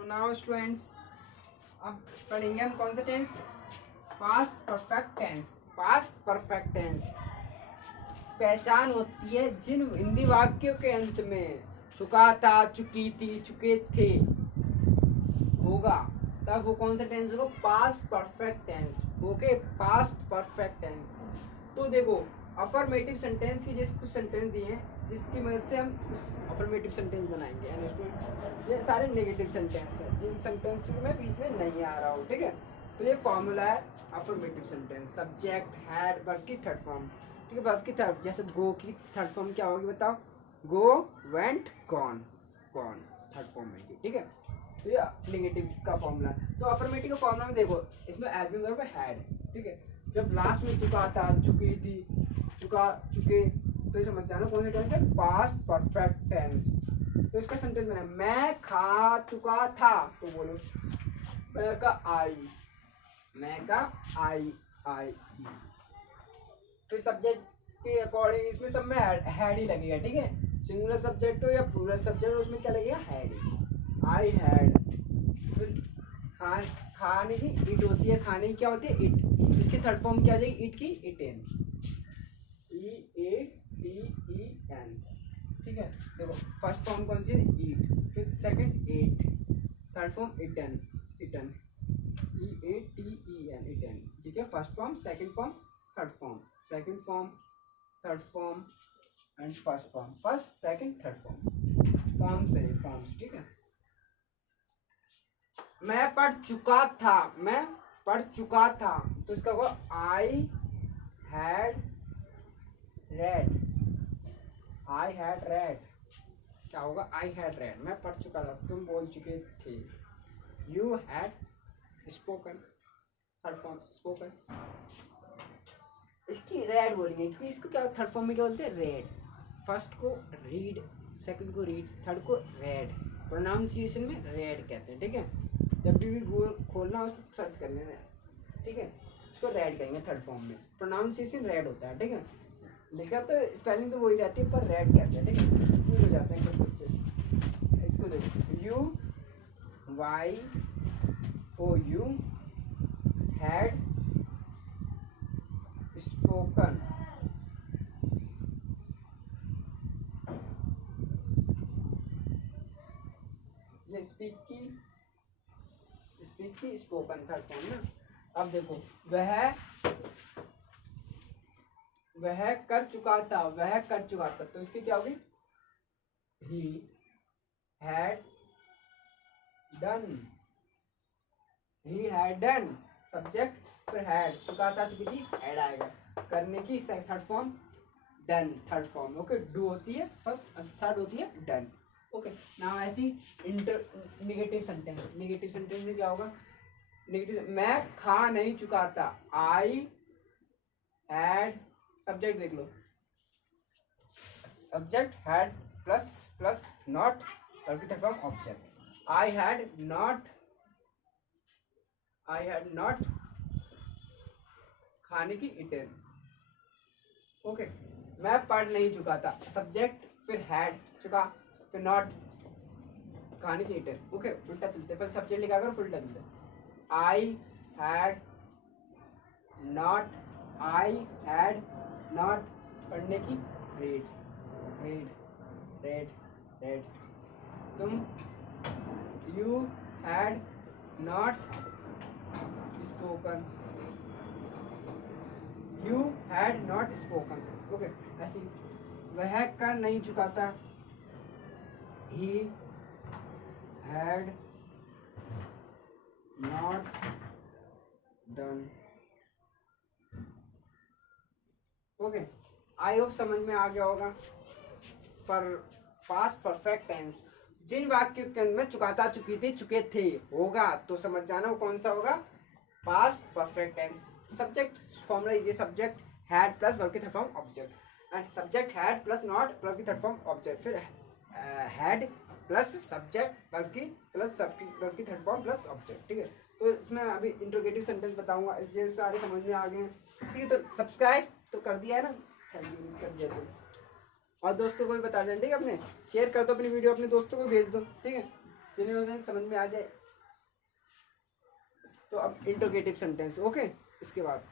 तो now students अब पढ़ेंगे हम कौन सा tense, past perfect tense. Past perfect tense पहचान होती है जिन हिंदी वाक्यों के अंत में चुका था, चुकी थी, चुके थे होगा, तब वो कौन सा टेंस होगा, past perfect tense. Okay, past perfect tense. तो देखो अफर्मेटिव सेंटेंस की जैसे कुछ सेंटेंस दिए हैं जिसकी मदद से हम अफर्मेटिव सेंटेंस बनाएंगे। एंड स्टूडेंट ये सारे नेगेटिव सेंटेंस हैं जिन सेंटेंस में बीच में नहीं आ रहा हूँ, ठीक है। तो ये फॉर्मूला है affirmative sentence, subject had verb की थर्ड फॉर्म, ठीक है। वर्ब की थर्ड, जैसे गो की थर्ड फॉर्म क्या होगी बताओ, go, went, gone, gone third form है, ठीक है। तो ये नेगेटिव का फॉर्मूला। तो अफर्मेटिव का फॉर्मूला में देखो इसमें हेल्पिंग वर्ब हैड, ठीक है। जब लास्ट में चुका था, चुकी थी, चुका, चुके, तो ये समझ जाना कौन सा टेंस है, पास्ट परफेक्ट टेंस। तो इसका सेंटेंस बना, मैं खा चुका था, तो बोलो मैं का आई, मैं का आई, आई। तो सब्जेक्ट के अकॉर्डिंग इसमें सब में हैड ही लगेगा, ठीक है। सिंगुलर सब्जेक्ट हो या प्लूरल सब्जेक्ट हो उसमें क्या लगेगा, हैड ही। I had. फिर खाने की इट होती है, खाने की क्या होती है, इट। इसकी थर्ड फॉर्म क्या आ जाएगी, इट की इटेन, EATEN, ठीक है। देखो फर्स्ट फॉर्म कौन सी है, ईट, फिर second ate, third form eaten, eaten, EATEN, eaten, ठीक है। First form, second form, third form, second form, third form and first form, first second third form, forms है, forms, ठीक है। मैं पढ़ चुका था, मैं पढ़ चुका था, तो इसका होगा I had read, I had read, क्या होगा, आई हैड रेड, मैं पढ़ चुका था, तुम बोल चुके थे। You had spoken, third form spoken. इसकी रेड बोलेंगे क्योंकि इसको क्या थर्ड फॉर्म में क्या बोलते हैं, रेड। फर्स्ट को रीड, सेकंड को रीड, थर्ड को रेड। प्रोनाउंसिएशन में रेड कहते हैं, ठीक है। जब भी गूगल खोलना उसको सर्च कर लेना, ठीक है। इसको रेड कहेंगे थर्ड फॉर्म में, प्रोनाउंसिएशन रेड होता है, ठीक है। लिखा तो स्पेलिंग तो वही रहती है पर रेड कहते हैं, ठीक है। कंफ्यूज हो जाते हैं कुछ बच्चे। इसको देखो, U Y O U had spoken, ये स्पीक की स्पोकन थर्ड फॉर्म ना। अब देखो वह कर चुका था, वह कर चुका था, तो इसकी क्या होगी, he had done, he had done, subject फिर हैड, चुका था, चुकी थी, हैड आएगा। करने की third form done, third form, okay. Do होती है फर्स्ट, थर्ड होती है डन, ओके। नाउ ऐसी नेगेटिव सेंटेंस, नेगेटिव सेंटेंस में क्या होगा, नेगेटिव, मैं खा नहीं चुका था, आई हैड, सब्जेक्ट देख लो, subject had plus plus not, बल्कि third form object, I had not खाने की इटन, ओके। मैं पढ़ नहीं चुका था, सब्जेक्ट फिर हैड, चुका, फिर नॉट, खाने की इटन, ओके। उल्टा चलते, पहले सब्जेक्ट लिखा करो, फिर उल्टा चलते, आई हैड नॉट पढ़ने की रेड, रेड, तुम you had not spoken, okay. ऐसी, वह कर नहीं चुका था, he had not done, okay. I hope समझ में आ गया होगा। पर पास्ट परफेक्ट टेंस जिन वाक्य के अंत में चुकाता, चुकी थी, चुके थे होगा, तो समझ जाना वो कौन सा होगा, past perfect tense. Subject formula is subject had plus verb की third form object, and subject had plus not verb की थर्ड फॉर्म ऑब्जेक्ट, फिर हैड प्लस सब्जेक्ट वर्ब की थर्ड फॉर्म प्लस ऑब्जेक्ट, ठीक है। तो इसमें अभी इंट्रोगेटिव सेंटेंस बताऊंगा, इसलिए सारे समझ में आ गए हैं, ठीक है। तो सब्सक्राइब तो कर दिया है ना, कर दिया तो, और दोस्तों को भी बता दें, ठीक है। अपने शेयर कर दो अपनी वीडियो, अपने दोस्तों को भेज दो, ठीक है। जिन्हें समझ में आ जाए। तो अब इंट्रोगेटिव सेंटेंस, ओके। इसके बाद